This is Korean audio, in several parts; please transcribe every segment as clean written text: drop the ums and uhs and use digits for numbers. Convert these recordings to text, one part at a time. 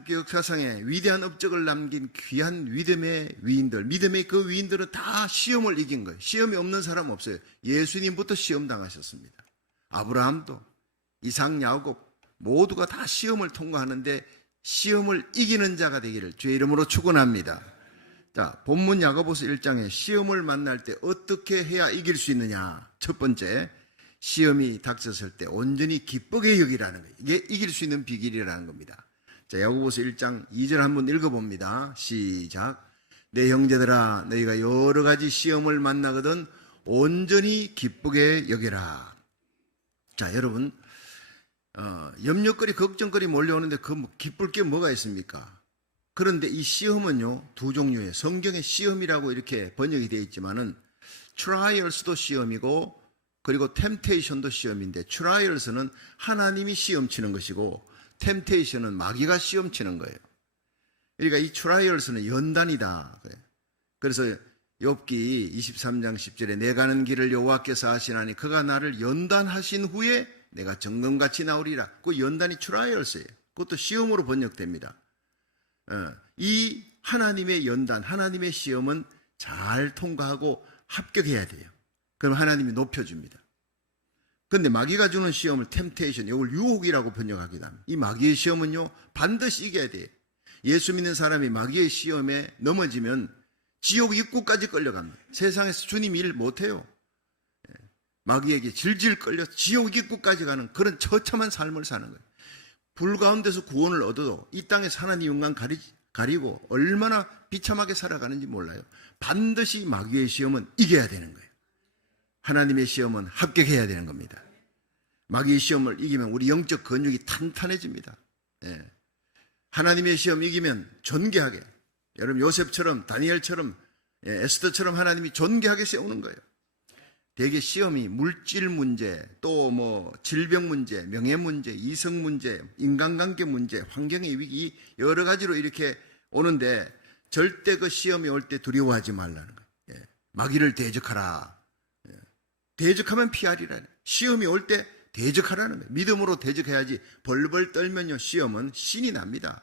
기독교 역사상에 위대한 업적을 남긴 귀한 믿음의 위인들, 믿음의 그 위인들은 다 시험을 이긴 거예요. 시험이 없는 사람 없어요. 예수님부터 시험 당하셨습니다. 아브라함도, 이삭, 야곱 모두가 다 시험을 통과하는데 시험을 이기는 자가 되기를 주의 이름으로 축원합니다. 자, 본문 야고보서 1장에 시험을 만날 때 어떻게 해야 이길 수 있느냐. 첫 번째, 시험이 닥쳤을 때 온전히 기쁘게 여기라는 거예요. 이게 이길 수 있는 비결이라는 겁니다. 자, 야고보서 1장 2절 한번 읽어봅니다. 시작. 내 형제들아, 너희가 여러 가지 시험을 만나거든 온전히 기쁘게 여기라. 자, 여러분, 염려거리, 걱정거리 몰려오는데 그 기쁠 게 뭐가 있습니까? 그런데 이 시험은요, 두 종류의, 성경에 시험이라고 이렇게 번역이 되어 있지만은 trials도 시험이고 그리고 temptation도 시험인데, trials는 하나님이 시험치는 것이고 temptation은 마귀가 시험치는 거예요. 그러니까 이 trials는 연단이다. 그래서 욥기 23장 10절에 내 가는 길을 여호와께서 하시나니 그가 나를 연단하신 후에 내가 정금같이 나오리라. 그 연단이 trials예요. 그것도 시험으로 번역됩니다. 이 하나님의 연단, 하나님의 시험은 잘 통과하고 합격해야 돼요. 그럼 하나님이 높여줍니다. 그런데 마귀가 주는 시험을 temptation, 이걸 유혹이라고 번역하기도 합니다. 이 마귀의 시험은요, 반드시 이겨야 돼요. 예수 믿는 사람이 마귀의 시험에 넘어지면 지옥 입구까지 끌려갑니다. 세상에서 주님 일 못해요. 마귀에게 질질 끌려 지옥 입구까지 가는 그런 처참한 삶을 사는 거예요. 불 가운데서 구원을 얻어도 이 땅에서 하나님 영광 가리고 얼마나 비참하게 살아가는지 몰라요. 반드시 마귀의 시험은 이겨야 되는 거예요. 하나님의 시험은 합격해야 되는 겁니다. 마귀의 시험을 이기면 우리 영적 근육이 탄탄해집니다. 하나님의 시험 이기면 존귀하게, 여러분 요셉처럼, 다니엘처럼, 에스더처럼 하나님이 존귀하게 세우는 거예요. 대개 시험이 물질 문제, 또 질병 문제, 명예 문제, 이성 문제, 인간관계 문제, 환경의 위기, 여러 가지로 이렇게 오는데 절대 그 시험이 올 때 두려워하지 말라는 거예요. 마귀를 대적하라. 대적하면 피하리라. 시험이 올 때 대적하라는 거예요. 믿음으로 대적해야지. 벌벌 떨면요, 시험은 신이 납니다.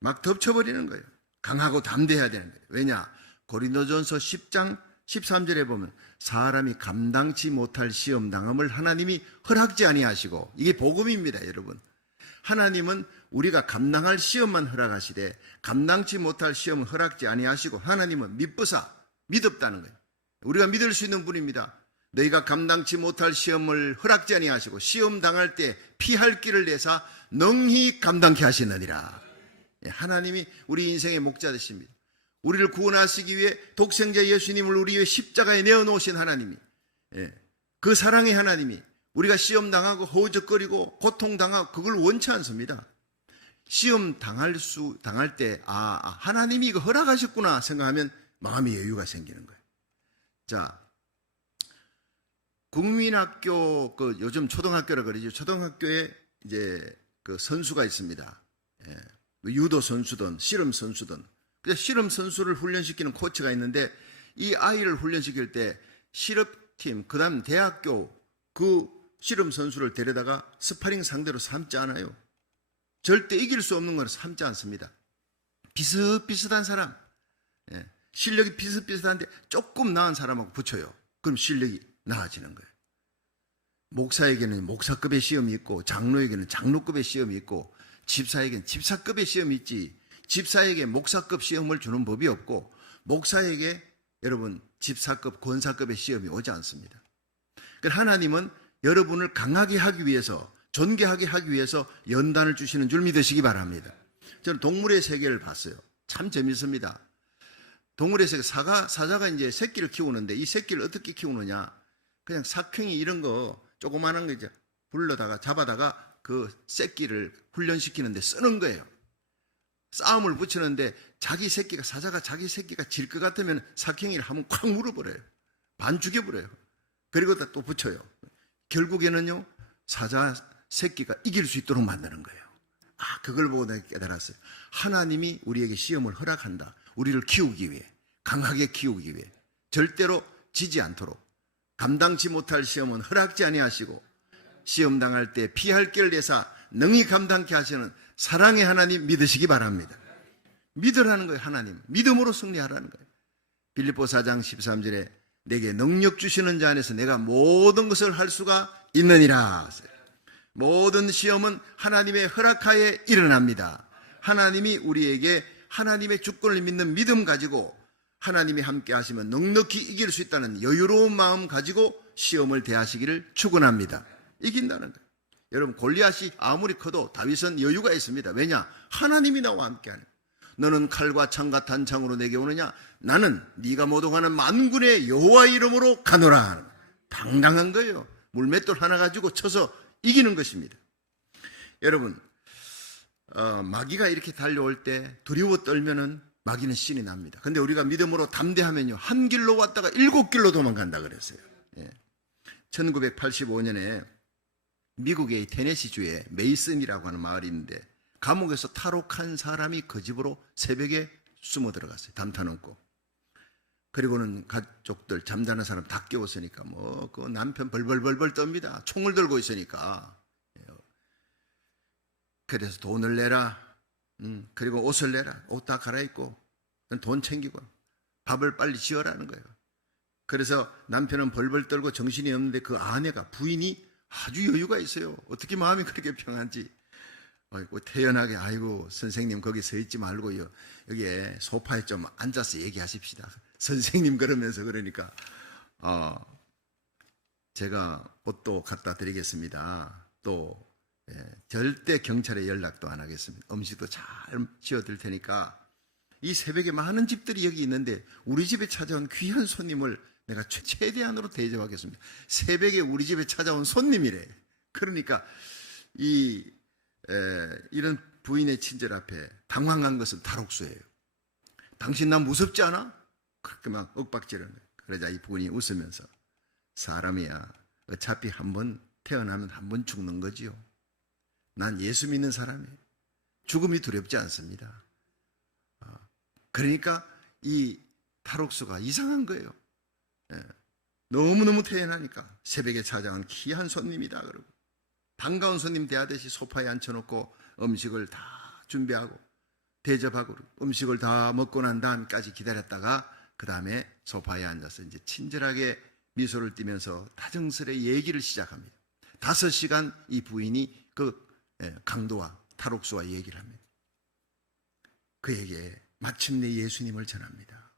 막 덮쳐버리는 거예요. 강하고 담대해야 되는 거예요. 왜냐? 고린도전서 10장 13절에 보면 사람이 감당치 못할 시험 당함을 하나님이 허락지 아니하시고, 이게 복음입니다, 여러분. 하나님은 우리가 감당할 시험만 허락하시되 감당치 못할 시험은 허락지 아니하시고, 하나님은 믿부사, 믿었다는 거예요. 우리가 믿을 수 있는 분입니다. 너희가 감당치 못할 시험을 허락지 아니하시고 시험 당할 때 피할 길을 내사 능히 감당케 하시느니라. 하나님이 우리 인생의 목자 되십니다. 우리를 구원하시기 위해 독생자 예수님을 우리 위해 십자가에 내어놓으신 하나님이, 그 사랑의 하나님이 우리가 시험 당하고 허우적거리고 고통당하고 그걸 원치 않습니다. 시험 당할 때 하나님이 이거 허락하셨구나 생각하면 마음의 여유가 생기는 거예요. 자, 국민학교, 요즘 초등학교라 그러죠. 초등학교에 이제 그 선수가 있습니다. 유도 선수든 씨름 선수든. 그래서 씨름 선수를 훈련시키는 코치가 있는데, 이 아이를 훈련시킬 때 실업팀, 그 다음 대학교 그 씨름 선수를 데려다가 스파링 상대로 삼지 않아요. 절대 이길 수 없는 건 삼지 않습니다. 비슷비슷한 사람, 실력이 비슷비슷한데 조금 나은 사람하고 붙여요. 그럼 실력이 나아지는 거예요. 목사에게는 목사급의 시험이 있고, 장로에게는 장로급의 시험이 있고, 집사에게는 집사급의 시험이 있지, 집사에게 목사급 시험을 주는 법이 없고, 목사에게 여러분 집사급, 권사급의 시험이 오지 않습니다. 그러니까 하나님은 여러분을 강하게 하기 위해서, 존귀하게 하기 위해서 연단을 주시는 줄 믿으시기 바랍니다. 저는 동물의 세계를 봤어요. 참 재밌습니다. 동물의 세계, 사자가 이제 새끼를 키우는데, 이 새끼를 어떻게 키우느냐? 그냥 삭퀭이 이런 거 조그마한 거 이제 불러다가 잡아다가 그 새끼를 훈련시키는데 쓰는 거예요. 싸움을 붙이는데 사자가 자기 새끼가 질 것 같으면 삭퀭이를 한번 콱 물어버려요. 반 죽여버려요. 그리고 또 붙여요. 결국에는요, 사자 새끼가 이길 수 있도록 만드는 거예요. 그걸 보고 내가 깨달았어요. 하나님이 우리에게 시험을 허락한다. 우리를 키우기 위해, 강하게 키우기 위해, 절대로 지지 않도록. 감당치 못할 시험은 허락지 아니하시고 시험 당할 때 피할 길을 내사 능히 감당케 하시는 사랑의 하나님 믿으시기 바랍니다. 믿으라는 거예요. 하나님 믿음으로 승리하라는 거예요. 빌립보 4장 13절에 내게 능력 주시는 자 안에서 내가 모든 것을 할 수가 있느니라. 모든 시험은 하나님의 허락하에 일어납니다. 하나님이 우리에게 하나님의 주권을 믿는 믿음 가지고 하나님이 함께 하시면 넉넉히 이길 수 있다는 여유로운 마음 가지고 시험을 대하시기를 축원합니다. 이긴다는 거예요. 여러분 골리앗이 아무리 커도 다윗은 여유가 있습니다. 왜냐? 하나님이 나와 함께하는. 너는 칼과 창과 단창으로 내게 오느냐? 나는 네가 모독하는 만군의 여호와 이름으로 가노라. 당당한 거예요. 물맷돌 하나 가지고 쳐서 이기는 것입니다. 여러분 마귀가 이렇게 달려올 때 두려워 떨면은 마귀는 신이 납니다. 근데 우리가 믿음으로 담대하면요 한 길로 왔다가 7길로 도망간다 그랬어요. 1985년에 미국의 테네시주에 메이슨이라고 하는 마을이 있는데 감옥에서 탈옥한 사람이 그 집으로 새벽에 숨어 들어갔어요. 담타 넘고. 그리고는 가족들 잠자는 사람 다 깨웠으니까 그 남편 벌벌벌벌 떱니다. 총을 들고 있으니까. 그래서 돈을 내라. 그리고 옷을 내라. 옷 다 갈아입고 돈 챙기고 밥을 빨리 지어라는 거예요. 그래서 남편은 벌벌 떨고 정신이 없는데 그 아내가 부인이 아주 여유가 있어요. 어떻게 마음이 그렇게 평안지. 아이고 태연하게 아이고 선생님 거기 서 있지 말고요. 여기에 소파에 좀 앉아서 얘기하십시다. 선생님 그러면서 그러니까 제가 옷도 갖다 드리겠습니다. 또 절대 경찰에 연락도 안 하겠습니다. 음식도 잘 지어드릴 테니까 이 새벽에 많은 집들이 여기 있는데 우리 집에 찾아온 귀한 손님을 내가 최대한으로 대접하겠습니다. 새벽에 우리 집에 찾아온 손님이래. 그러니까 이런 부인의 친절 앞에 당황한 것은 탈옥수예요. 당신 나 무섭지 않아? 그렇게 막 윽박지르는 거예요. 그러자 이 부인이 웃으면서 사람이야 어차피 한번 태어나면 한 번 죽는 거지요. 난 예수 믿는 사람이에요. 죽음이 두렵지 않습니다. 그러니까 이 탈옥수가 이상한 거예요. 너무너무 태연하니까 새벽에 찾아온 귀한 손님이다 그러고 반가운 손님 대하듯이 소파에 앉혀놓고 음식을 다 준비하고 대접하고 음식을 다 먹고 난 다음까지 기다렸다가 그 다음에 소파에 앉아서 이제 친절하게 미소를 띠면서 다정스레 얘기를 시작합니다. 5시간 이 부인이 그 강도와 탈옥수와 얘기를 합니다. 그에게 마침내 예수님을 전합니다.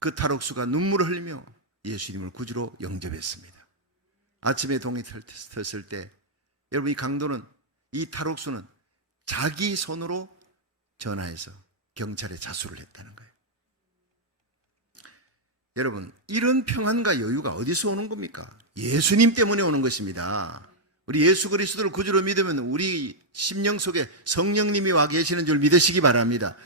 그 탈옥수가 눈물을 흘리며 예수님을 구주로 영접했습니다. 아침에 동이 텄을 때 여러분 이 강도는 이 탈옥수는 자기 손으로 전화해서 경찰에 자수를 했다는 거예요. 여러분 이런 평안과 여유가 어디서 오는 겁니까? 예수님 때문에 오는 것입니다. 우리 예수 그리스도를 구주로 믿으면 우리 심령 속에 성령님이 와 계시는 줄 믿으시기 바랍니다.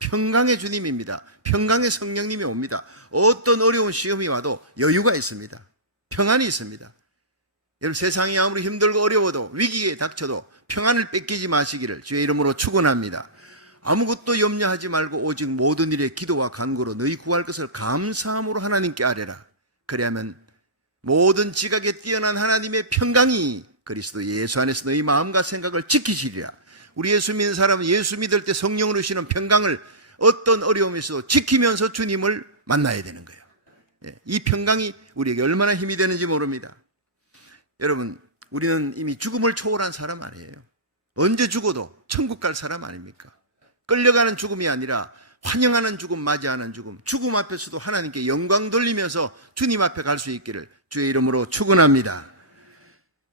평강의 주님입니다. 평강의 성령님이 옵니다. 어떤 어려운 시험이 와도 여유가 있습니다. 평안이 있습니다. 여러분 세상이 아무리 힘들고 어려워도 위기에 닥쳐도 평안을 뺏기지 마시기를 주의 이름으로 축원합니다. 아무것도 염려하지 말고 오직 모든 일에 기도와 간구로 너희 구할 것을 감사함으로 하나님께 아뢰라. 그리하면 모든 지각에 뛰어난 하나님의 평강이 그리스도 예수 안에서 너희 마음과 생각을 지키시리라. 우리 예수 믿는 사람은 예수 믿을 때 성령으로 주시는 평강을 어떤 어려움에서도 지키면서 주님을 만나야 되는 거예요. 이 평강이 우리에게 얼마나 힘이 되는지 모릅니다. 여러분 우리는 이미 죽음을 초월한 사람 아니에요. 언제 죽어도 천국 갈 사람 아닙니까? 끌려가는 죽음이 아니라 환영하는 죽음, 맞이하는 죽음, 죽음 앞에서도 하나님께 영광 돌리면서 주님 앞에 갈 수 있기를 주의 이름으로 축원합니다.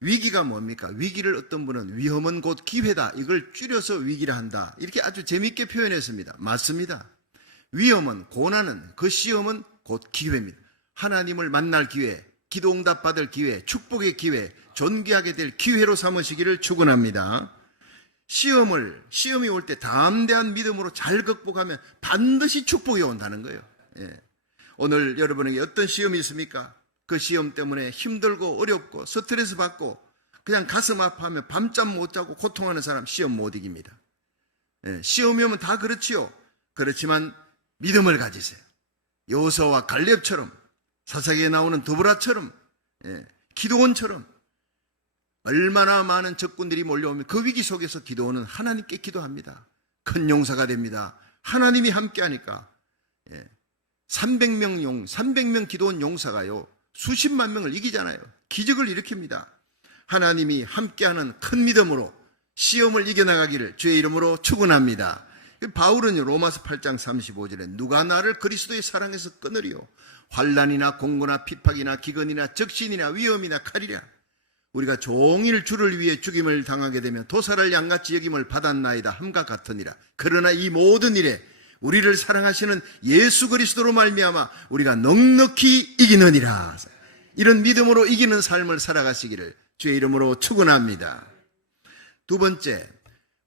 위기가 뭡니까? 위기를 어떤 분은 위험은 곧 기회다, 이걸 줄여서 위기라 한다, 이렇게 아주 재미있게 표현했습니다. 맞습니다. 위험은, 고난은, 그 시험은 곧 기회입니다. 하나님을 만날 기회, 기도 응답 받을 기회, 축복의 기회, 존귀하게 될 기회로 삼으시기를 축원합니다. 시험이 올 때 담대한 믿음으로 잘 극복하면 반드시 축복이 온다는 거예요. 오늘 여러분에게 어떤 시험이 있습니까? 그 시험 때문에 힘들고 어렵고 스트레스 받고 그냥 가슴 아파하며 밤잠 못 자고 고통하는 사람 시험 못 이깁니다. 시험이 오면 다 그렇지요. 그렇지만 믿음을 가지세요. 여호수아와 갈렙처럼, 사사기에 나오는 드보라처럼, 기도원처럼 얼마나 많은 적군들이 몰려오면 그 위기 속에서 기도원은 하나님께 기도합니다. 큰 용사가 됩니다. 하나님이 함께하니까 300명 기도원 용사가요 수십만 명을 이기잖아요. 기적을 일으킵니다. 하나님이 함께하는 큰 믿음으로 시험을 이겨나가기를 주의 이름으로 축원합니다. 바울은요 로마서 8장 35절에 누가 나를 그리스도의 사랑에서 끊으리요 환난이나 공고나 핍박이나 기근이나 적신이나 위험이나 칼이랴. 우리가 종일 주를 위해 죽임을 당하게 되면 도살을 양같이 여김을 받았나이다 함과 같으니라. 그러나 이 모든 일에 우리를 사랑하시는 예수 그리스도로 말미암아 우리가 넉넉히 이기느니라. 이런 믿음으로 이기는 삶을 살아가시기를 주의 이름으로 축원합니다. 두 번째,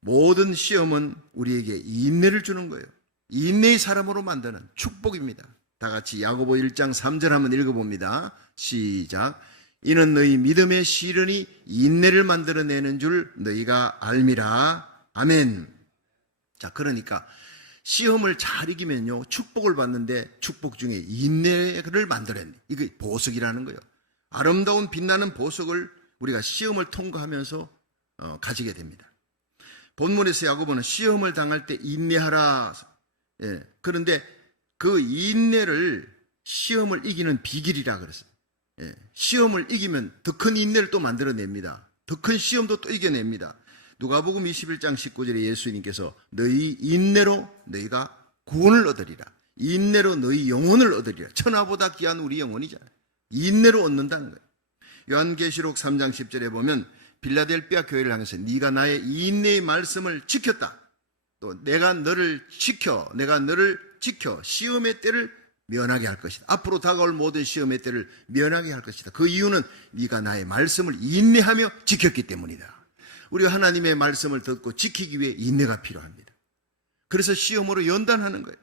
모든 시험은 우리에게 인내를 주는 거예요. 인내의 사람으로 만드는 축복입니다. 다 같이 야고보 1장 3절 한번 읽어봅니다. 시작. 이는 너희 믿음의 시련이 인내를 만들어내는 줄 너희가 알미라. 아멘. 자, 그러니까 시험을 잘 이기면요 축복을 받는데 축복 중에 인내를 만들어내. 이게 보석이라는 거예요. 아름다운 빛나는 보석을 우리가 시험을 통과하면서 가지게 됩니다. 본문에서 야고보는 시험을 당할 때 인내하라. 그런데 그 인내를 시험을 이기는 비결이라 그랬어요. 시험을 이기면 더 큰 인내를 또 만들어냅니다. 더 큰 시험도 또 이겨냅니다. 누가복음 21장 19절에 예수님께서 너희 인내로 너희가 구원을 얻으리라. 인내로 너희 영혼을 얻으리라. 천하보다 귀한 우리 영혼이잖아요. 인내로 얻는다는 거예요. 요한계시록 3장 10절에 보면 빌라델비아 교회를 향해서 네가 나의 인내의 말씀을 지켰다. 또 내가 너를 지켜 시험의 때를 면하게 할 것이다. 앞으로 다가올 모든 시험의 때를 면하게 할 것이다. 그 이유는 네가 나의 말씀을 인내하며 지켰기 때문이다. 우리가 하나님의 말씀을 듣고 지키기 위해 인내가 필요합니다. 그래서 시험으로 연단하는 거예요.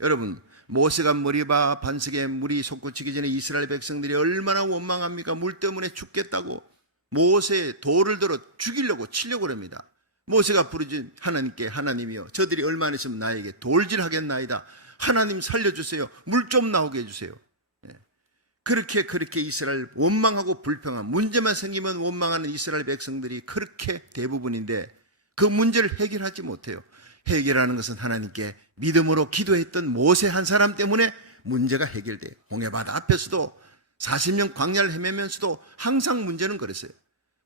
여러분, 모세가 머리바 반석에 물이 솟구치기 전에 이스라엘 백성들이 얼마나 원망합니까? 물 때문에 죽겠다고 모세의 돌을 들어 죽이려고 치려고 합니다. 모세가 부르짖은 하나님께 하나님이여 저들이 얼마나 있으면 나에게 돌질하겠나이다. 하나님 살려주세요. 물 좀 나오게 해주세요. 그렇게 이스라엘 원망하고 불평한 문제만 생기면 원망하는 이스라엘 백성들이 그렇게 대부분인데 그 문제를 해결하지 못해요. 해결하는 것은 하나님께 믿음으로 기도했던 모세 한 사람 때문에 문제가 해결돼요. 홍해바다 앞에서도 40년 광야를 헤매면서도 항상 문제는 그랬어요.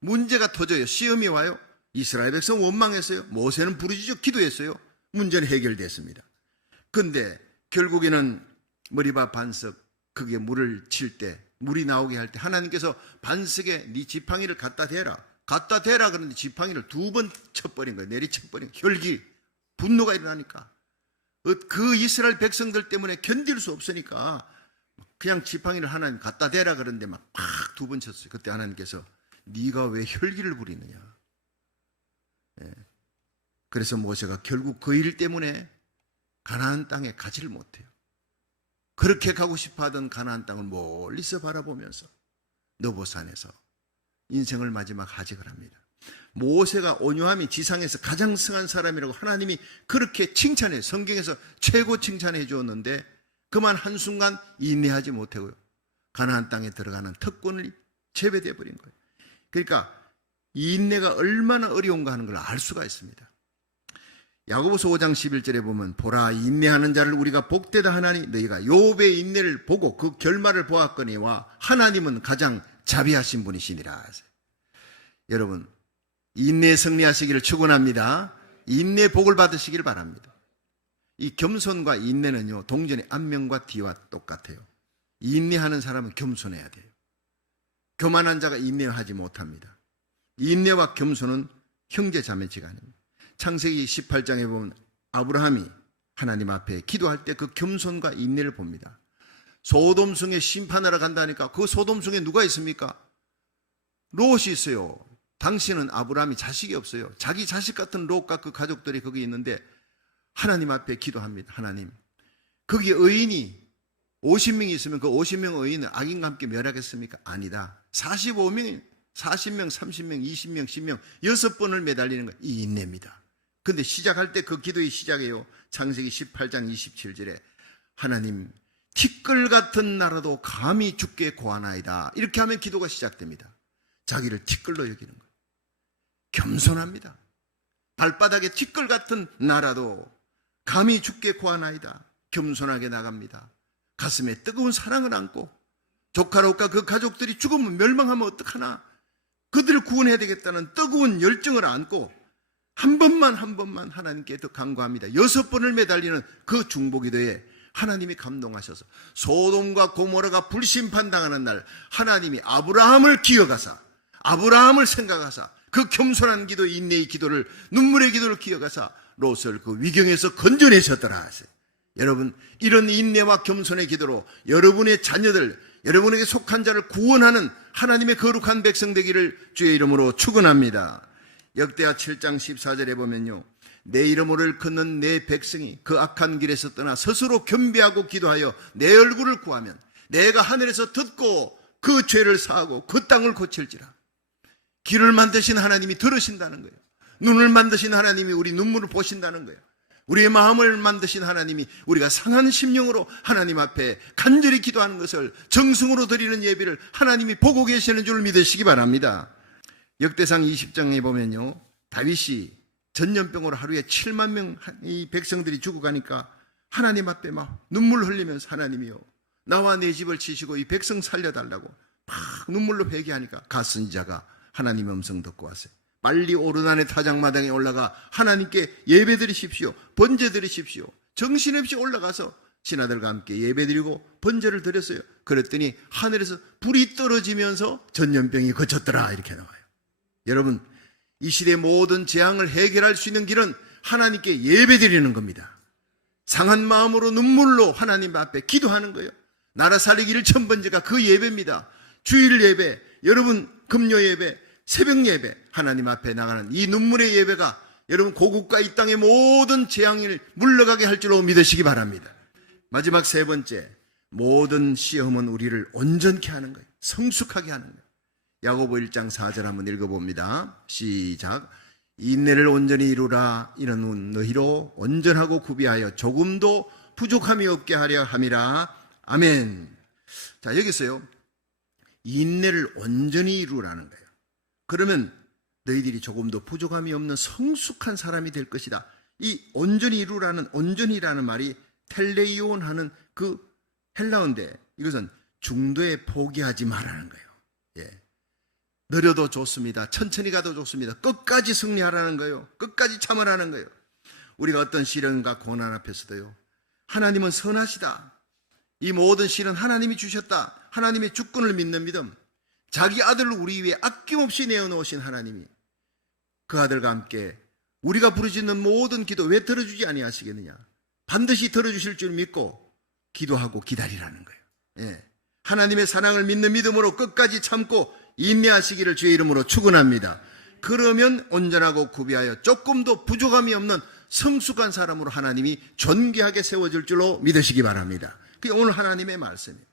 문제가 터져요. 시험이 와요. 이스라엘 백성 원망했어요. 모세는 부르짖어 기도했어요. 문제는 해결됐습니다. 그런데 결국에는 머리바 반석 거기에 물을 칠 때 물이 나오게 할 때 하나님께서 반석에 네 지팡이를 갖다 대라 그러는데 지팡이를 2번 쳐버린 거예요. 내리쳐버린 거예요. 혈기 분노가 일어나니까 그 이스라엘 백성들 때문에 견딜 수 없으니까 그냥 지팡이를 하나님 갖다 대라 그러는데 막 2번 쳤어요. 그때 하나님께서 네가 왜 혈기를 부리느냐. 그래서 모세가 결국 그 일 때문에 가나안 땅에 가지를 못해요. 그렇게 가고 싶어하던 가나안 땅을 멀리서 바라보면서 너보산에서 인생을 마지막 하직을 합니다. 모세가 온유함이 지상에서 가장 승한 사람이라고 하나님이 그렇게 칭찬해 성경에서 최고 칭찬해 주었는데 그만 한순간 인내하지 못하고요. 가나안 땅에 들어가는 특권을 제외되어 버린 거예요. 그러니까 인내가 얼마나 어려운가 하는 걸 알 수가 있습니다. 야고보서 5장 11절에 보면 보라 인내하는 자를 우리가 복되다 하나니 너희가 욥의 인내를 보고 그 결말을 보았거니와 하나님은 가장 자비하신 분이시니라. 여러분 인내에 승리하시기를 축원합니다. 인내 복을 받으시기를 바랍니다. 이 겸손과 인내는요 동전의 앞면과 뒤와 똑같아요. 인내하는 사람은 겸손해야 돼요. 교만한 자가 인내하지 못합니다. 인내와 겸손은 형제자매지간입니다. 창세기 18장에 보면 아브라함이 하나님 앞에 기도할 때 그 겸손과 인내를 봅니다. 소돔성에 심판하러 간다니까 그 소돔성에 누가 있습니까? 롯이 있어요. 당시는 아브라함이 자식이 없어요. 자기 자식 같은 롯과 그 가족들이 거기 있는데 하나님 앞에 기도합니다. 하나님, 거기 의인이 50명이 있으면 그 50명 의인을 악인과 함께 멸하겠습니까? 아니다. 40명, 30명, 20명, 10명 6번을 매달리는 거 이 인내입니다. 근데 시작할 때 그 기도의 시작이에요. 창세기 18장 27절에 하나님 티끌 같은 나라도 감히 죽게 고하나이다. 이렇게 하면 기도가 시작됩니다. 자기를 티끌로 여기는 거예요. 겸손합니다. 발바닥에 티끌 같은 나라도 감히 죽게 구하나이다. 겸손하게 나갑니다. 가슴에 뜨거운 사랑을 안고 조카로까 그 가족들이 죽으면 멸망하면 어떡하나, 그들을 구원해야 되겠다는 뜨거운 열정을 안고 한 번만 하나님께 더 간구합니다. 6번을 매달리는 그 중보기도에 하나님이 감동하셔서 소돔과 고모라가 불심판당하는 날 하나님이 아브라함을 기억하사, 아브라함을 생각하사 그 겸손한 기도, 인내의 기도를, 눈물의 기도를 기억하사 롯을 그 위경에서 건져내셨더라 하세요. 여러분, 이런 인내와 겸손의 기도로 여러분의 자녀들, 여러분에게 속한 자를 구원하는 하나님의 거룩한 백성 되기를 주의 이름으로 축원합니다. 역대하 7장 14절에 보면요, 내 이름을 걷는 내 백성이 그 악한 길에서 떠나 스스로 겸비하고 기도하여 내 얼굴을 구하면 내가 하늘에서 듣고 그 죄를 사하고 그 땅을 고칠지라. 길을 만드신 하나님이 들으신다는 거예요. 눈을 만드신 하나님이 우리 눈물을 보신다는 거예요. 우리의 마음을 만드신 하나님이 우리가 상한 심령으로 하나님 앞에 간절히 기도하는 것을 정성으로 드리는 예배를 하나님이 보고 계시는 줄 믿으시기 바랍니다. 역대상 20장에 보면요, 다윗이 전염병으로 하루에 7만 명의 백성들이 죽어가니까 하나님 앞에 막 눈물 흘리면서 하나님이요, 나와 내 집을 치시고 이 백성 살려달라고 막 눈물로 회개하니까 가선지자가 하나님의 음성 듣고 왔어요. 빨리 오르난의 타작마당에 올라가 하나님께 예배드리십시오. 번제드리십시오. 정신없이 올라가서 신하들과 함께 예배드리고 번제를 드렸어요. 그랬더니 하늘에서 불이 떨어지면서 전염병이 그쳤더라, 이렇게 나와요. 여러분, 이 시대의 모든 재앙을 해결할 수 있는 길은 하나님께 예배드리는 겁니다. 상한 마음으로 눈물로 하나님 앞에 기도하는 거예요. 나라 살리기 1000번제가 그 예배입니다. 주일 예배, 여러분 금요 예배, 새벽 예배, 하나님 앞에 나가는 이 눈물의 예배가 여러분 고국과 이 땅의 모든 재앙을 물러가게 할 줄로 믿으시기 바랍니다. 마지막 3번째, 모든 시험은 우리를 온전케 하는 거예요. 성숙하게 하는 거예요. 야고보 1장 4절 한번 읽어봅니다. 시작. 인내를 온전히 이루라. 이는 너희로 온전하고 구비하여 조금도 부족함이 없게 하려 함이라. 아멘. 자, 여기서요, 인내를 온전히 이루라는 거예요. 그러면 너희들이 조금도 부족함이 없는 성숙한 사람이 될 것이다. 이 온전히 이루라는, 온전히라는 말이 텔레이온 하는 그 헬라어인데, 이것은 중도에 포기하지 말라는 거예요. 예. 느려도 좋습니다. 천천히 가도 좋습니다. 끝까지 승리하라는 거예요. 끝까지 참으라는 거예요. 우리가 어떤 시련과 고난 앞에서도요, 하나님은 선하시다. 이 모든 시련 하나님이 주셨다. 하나님의 주권을 믿는 믿음, 자기 아들을 우리 위해 아낌없이 내어놓으신 하나님이 그 아들과 함께 우리가 부르짖는 모든 기도 왜 들어주지 아니하시겠느냐. 반드시 들어주실 줄 믿고 기도하고 기다리라는 거예요. 예. 하나님의 사랑을 믿는 믿음으로 끝까지 참고 인내하시기를 주의 이름으로 축원합니다. 그러면 온전하고 구비하여 조금도 부족함이 없는 성숙한 사람으로 하나님이 존귀하게 세워줄 줄로 믿으시기 바랍니다. 그게 오늘 하나님의 말씀이에요.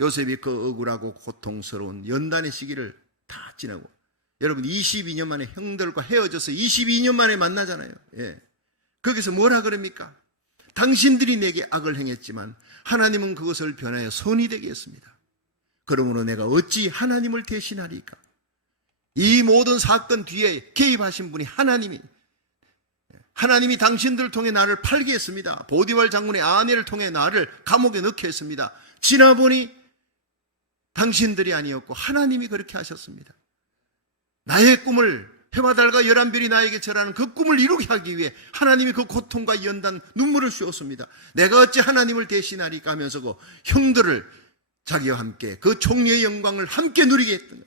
요셉이 그 억울하고 고통스러운 연단의 시기를 다 지나고, 여러분 22년 만에 형들과 헤어져서 22년 만에 만나잖아요. 예. 거기서 뭐라 그럽니까? 당신들이 내게 악을 행했지만 하나님은 그것을 변하여 선이 되게 했습니다. 그러므로 내가 어찌 하나님을 대신하리까? 이 모든 사건 뒤에 개입하신 분이 하나님이 당신들을 통해 나를 팔게 했습니다. 보디발 장군의 아내를 통해 나를 감옥에 넣게 했습니다. 지나보니 당신들이 아니었고 하나님이 그렇게 하셨습니다. 나의 꿈을, 해와 달과 11별이 나에게 절하는 그 꿈을 이루게 하기 위해 하나님이 그 고통과 연단, 눈물을 씌웠습니다. 내가 어찌 하나님을 대신하리까 하면서 그 형들을 자기와 함께 그 총리의 영광을 함께 누리게 했던 거예요.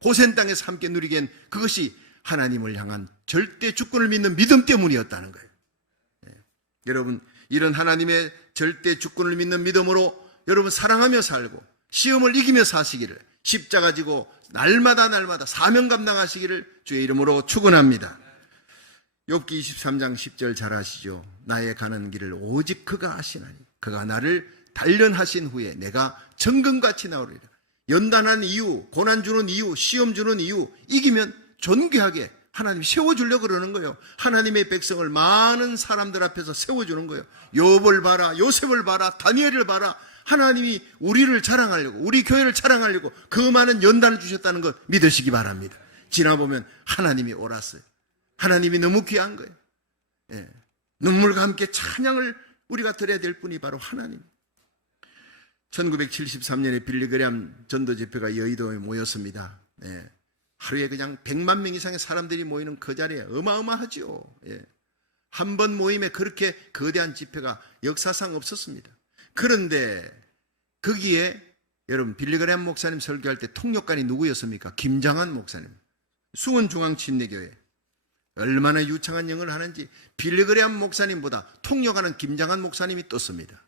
고센 땅에서 함께 누리게 한 그것이 하나님을 향한 절대 주권을 믿는 믿음 때문이었다는 거예요. 예. 여러분, 이런 하나님의 절대 주권을 믿는 믿음으로 여러분 사랑하며 살고 시험을 이기며 사시기를, 십자가 지고 날마다 사명 감당하시기를 주의 이름으로 축원합니다. 욥기 23장 10절 잘 아시죠? 나의 가는 길을 오직 그가 아시나니 그가 나를 단련하신 후에 내가 정금같이 나오리라. 연단한 이유, 고난 주는 이유, 시험 주는 이유, 이기면 존귀하게 하나님이 세워주려고 그러는 거예요. 하나님의 백성을 많은 사람들 앞에서 세워주는 거예요. 욥을 봐라, 요셉을 봐라, 다니엘을 봐라. 하나님이 우리를 자랑하려고, 우리 교회를 자랑하려고 그 많은 연단을 주셨다는 것 믿으시기 바랍니다. 지나보면 하나님이 옳았어요. 하나님이 너무 귀한 거예요. 예. 눈물과 함께 찬양을 우리가 드려야 될 분이 바로 하나님. 1973년에 빌리그램 전도집회가 여의도에 모였습니다. 예. 하루에 그냥 100만 명 이상의 사람들이 모이는 그 자리에 어마어마하지요. 예. 한 번 모임에 그렇게 거대한 집회가 역사상 없었습니다. 그런데 거기에 여러분 빌리그램 목사님 설교할 때 통역관이 누구였습니까? 김장한 목사님. 수원중앙침례교회. 얼마나 유창한 영어를 하는지 빌리그램 목사님보다 통역하는 김장한 목사님이 떴습니다.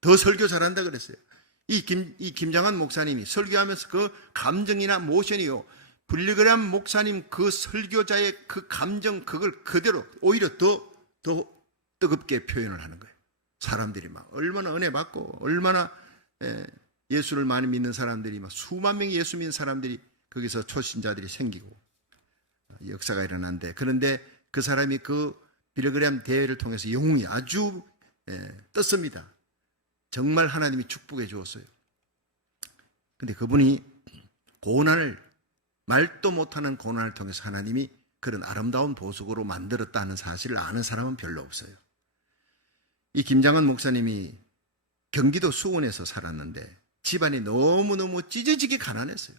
더 설교 잘한다 그랬어요. 이 김장한 목사님이 설교하면서 그 감정이나 모션이요, 빌리그램 목사님 그 설교자의 그 감정, 그걸 그대로 오히려 더 뜨겁게 표현을 하는 거예요. 사람들이 막 얼마나 은혜 받고 얼마나 예수를 많이 믿는 사람들이 막 수만 명이 예수 믿는 사람들이 거기서 초신자들이 생기고 역사가 일어난데, 그런데 그 사람이 그 빌리그램 대회를 통해서 영웅이 아주 떴습니다. 정말 하나님이 축복해 주었어요. 근데 그분이 고난을, 말도 못하는 고난을 통해서 하나님이 그런 아름다운 보석으로 만들었다는 사실을 아는 사람은 별로 없어요. 이 김장한 목사님이 경기도 수원에서 살았는데 집안이 너무너무 찢어지게 가난했어요.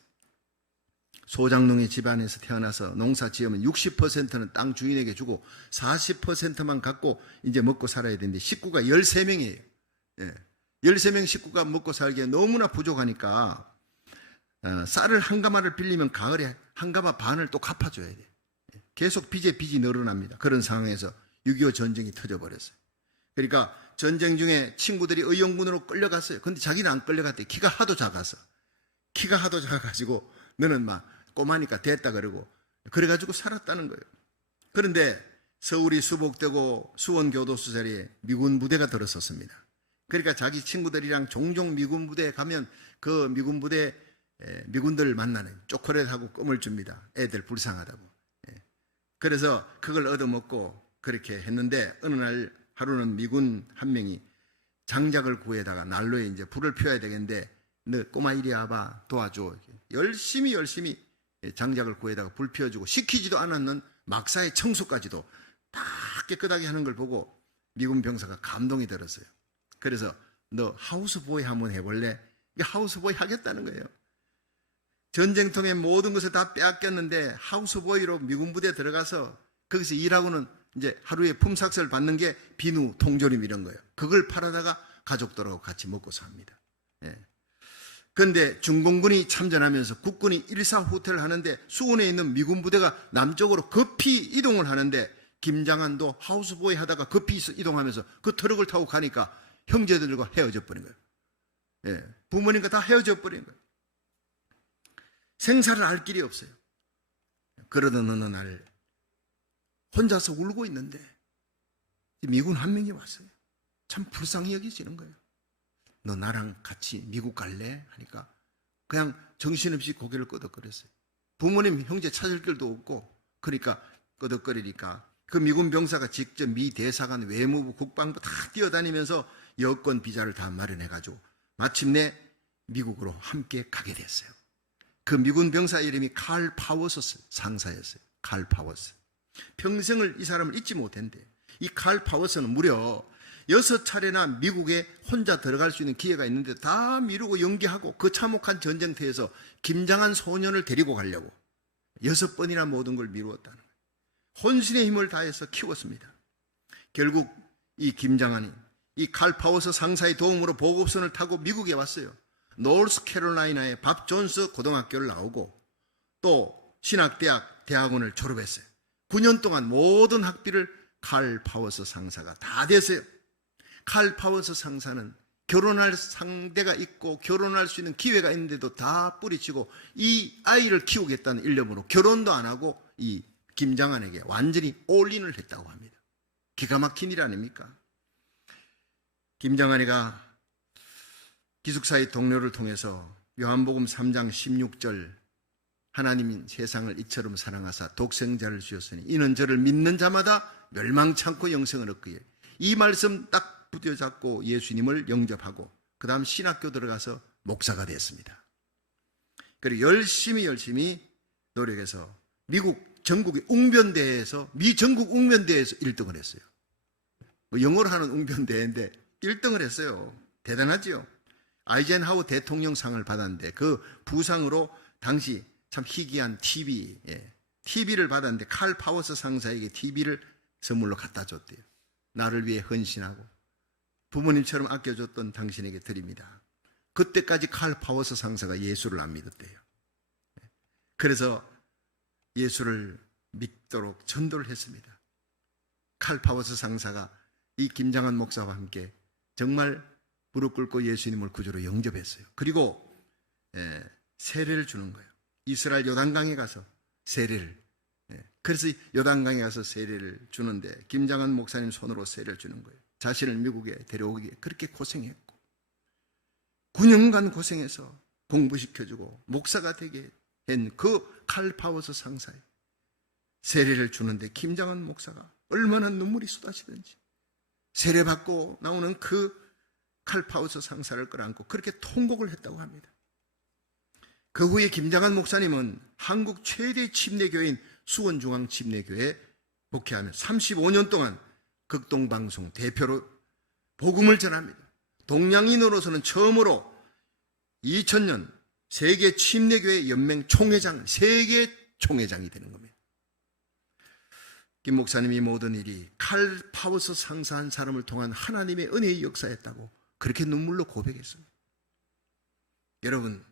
소장농의 집안에서 태어나서 농사 지으면 60%는 땅 주인에게 주고 40%만 갖고 이제 먹고 살아야 되는데 식구가 13명이에요. 13명 식구가 먹고 살기에 너무나 부족하니까 쌀을 한 가마를 빌리면 가을에 한 가마 반을 또 갚아줘야 돼. 계속 빚이 늘어납니다. 그런 상황에서 6.25 전쟁이 터져버렸어요. 그러니까 전쟁 중에 친구들이 의용군으로 끌려갔어요. 근데 자기는 안 끌려갔대. 키가 하도 작아가지고 너는 막 꼬마니까 됐다 그러고 그래가지고 살았다는 거예요. 그런데 서울이 수복되고 수원교도소 자리에 미군 부대가 들어섰습니다. 그러니까 자기 친구들이랑 종종 미군 부대에 가면 그 미군 부대 미군들을 만나는 초콜릿하고 껌을 줍니다. 애들 불쌍하다고. 그래서 그걸 얻어먹고 그렇게 했는데 어느 날 하루는 미군 한 명이 장작을 구해다가 난로에 이제 불을 피워야 되겠는데 너 꼬마 이리 와봐 도와줘. 열심히 장작을 구해다가 불 피워주고 시키지도 않았는 막사의 청소까지도 다 깨끗하게 하는 걸 보고 미군 병사가 감동이 들었어요. 그래서 너 하우스보이 한번 해볼래? 이게 하우스보이 하겠다는 거예요. 전쟁통에 모든 것을 다 빼앗겼는데 하우스보이로 미군 부대에 들어가서 거기서 일하고는 이제 하루에 품삯을 받는 게 비누, 통조림 이런 거예요. 그걸 팔아다가 가족들하고 같이 먹고 삽니다. 그런데 중공군이 참전하면서 국군이 일사후퇴를 하는데 수원에 있는 미군 부대가 남쪽으로 급히 이동을 하는데 김장한도 하우스보이 하다가 급히 이동하면서 그 트럭을 타고 가니까 형제들과 헤어져 버린 거예요. 부모님과 다 헤어져 버린 거예요. 생사를 알 길이 없어요. 그러던 어느 날 혼자서 울고 있는데 미군 한 명이 왔어요. 참 불쌍히 여기시는 거예요. 너 나랑 같이 미국 갈래? 하니까 그냥 정신없이 고개를 끄덕거렸어요. 부모님 형제 찾을 길도 없고 그러니까 끄덕거리니까 그 미군 병사가 직접 미 대사관, 외무부, 국방부 다 뛰어다니면서 여권 비자를 다 마련해가지고 마침내 미국으로 함께 가게 됐어요. 그 미군 병사 이름이 칼 파워스 상사였어요. 칼 파워스. 평생을 이 사람을 잊지 못했는데 이 칼 파워스는 무려 6차례나 미국에 혼자 들어갈 수 있는 기회가 있는데 다 미루고 연기하고 그 참혹한 전쟁터에서 김장한 소년을 데리고 가려고 6번이나 모든 걸 미루었다는 거예요. 혼신의 힘을 다해서 키웠습니다. 결국 이 김장한이 이 칼 파워스 상사의 도움으로 보급선을 타고 미국에 왔어요. 노스캐롤라이나의 밥 존스 고등학교를 나오고 또 신학대학 대학원을 졸업했어요. 9년 동안 모든 학비를 칼 파워스 상사가 다 됐어요. 칼 파워스 상사는 결혼할 상대가 있고 결혼할 수 있는 기회가 있는데도 다 뿌리치고 이 아이를 키우겠다는 일념으로 결혼도 안 하고 이 김장한에게 완전히 올인을 했다고 합니다. 기가 막힌 일 아닙니까? 김장한이가 기숙사의 동료를 통해서 요한복음 3장 16절 하나님인 세상을 이처럼 사랑하사 독생자를 주셨으니 이는 저를 믿는 자마다 멸망치 않고 영생을 얻기에 이 말씀 딱 붙여잡고 예수님을 영접하고 그 다음 신학교 들어가서 목사가 됐습니다. 그리고 열심히 노력해서 미국 전국의 웅변대회에서 미전국 웅변대회에서 1등을 했어요. 뭐 영어로 하는 웅변대회인데 1등을 했어요. 대단하죠. 아이젠하워 대통령상을 받았는데 그 부상으로 당시 참 희귀한 TV를 받았는데 칼 파워스 상사에게 TV를 선물로 갖다 줬대요. 나를 위해 헌신하고 부모님처럼 아껴줬던 당신에게 드립니다. 그때까지 칼 파워스 상사가 예수를 안 믿었대요. 그래서 예수를 믿도록 전도를 했습니다. 칼 파워스 상사가 이 김장한 목사와 함께 정말 무릎 꿇고 예수님을 구주로 영접했어요. 그리고 세례를 주는 거예요. 이스라엘 요단강에 가서 세례를. 그래서 요단강에 가서 세례를 주는데 김장한 목사님 손으로 세례를 주는 거예요. 자신을 미국에 데려오기에 그렇게 고생했고 9년간 고생해서 공부시켜주고 목사가 되게 한 그 칼 파워스 상사에 세례를 주는데 김장한 목사가 얼마나 눈물이 쏟아지든지 세례받고 나오는 그 칼 파워스 상사를 끌어안고 그렇게 통곡을 했다고 합니다. 그 후에 김장한 목사님은 한국 최대 침례교회인 수원중앙침례교회에 목회하며 35년 동안 극동방송 대표로 복음을 전합니다. 동양인으로서는 처음으로 2000년 세계 침례교회 연맹 총회장, 세계 총회장이 되는 겁니다. 김 목사님이 모든 일이 칼 파워스 상사한 사람을 통한 하나님의 은혜의 역사였다고 그렇게 눈물로 고백했습니다. 여러분,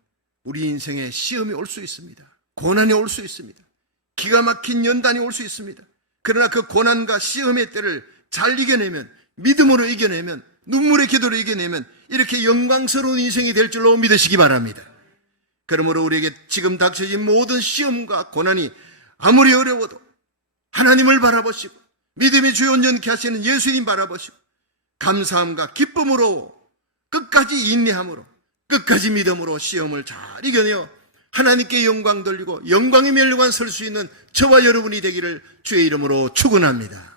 우리 인생에 시험이 올 수 있습니다. 고난이 올 수 있습니다. 기가 막힌 연단이 올 수 있습니다. 그러나 그 고난과 시험의 때를 잘 이겨내면, 믿음으로 이겨내면, 눈물의 기도로 이겨내면 이렇게 영광스러운 인생이 될 줄로 믿으시기 바랍니다. 그러므로 우리에게 지금 닥쳐진 모든 시험과 고난이 아무리 어려워도 하나님을 바라보시고 믿음의 주 온전케 하시는 예수님 바라보시고 감사함과 기쁨으로 끝까지 인내함으로 끝까지 믿음으로 시험을 잘 이겨내어 하나님께 영광 돌리고 영광의 멸류관 설 수 있는 저와 여러분이 되기를 주의 이름으로 축원합니다.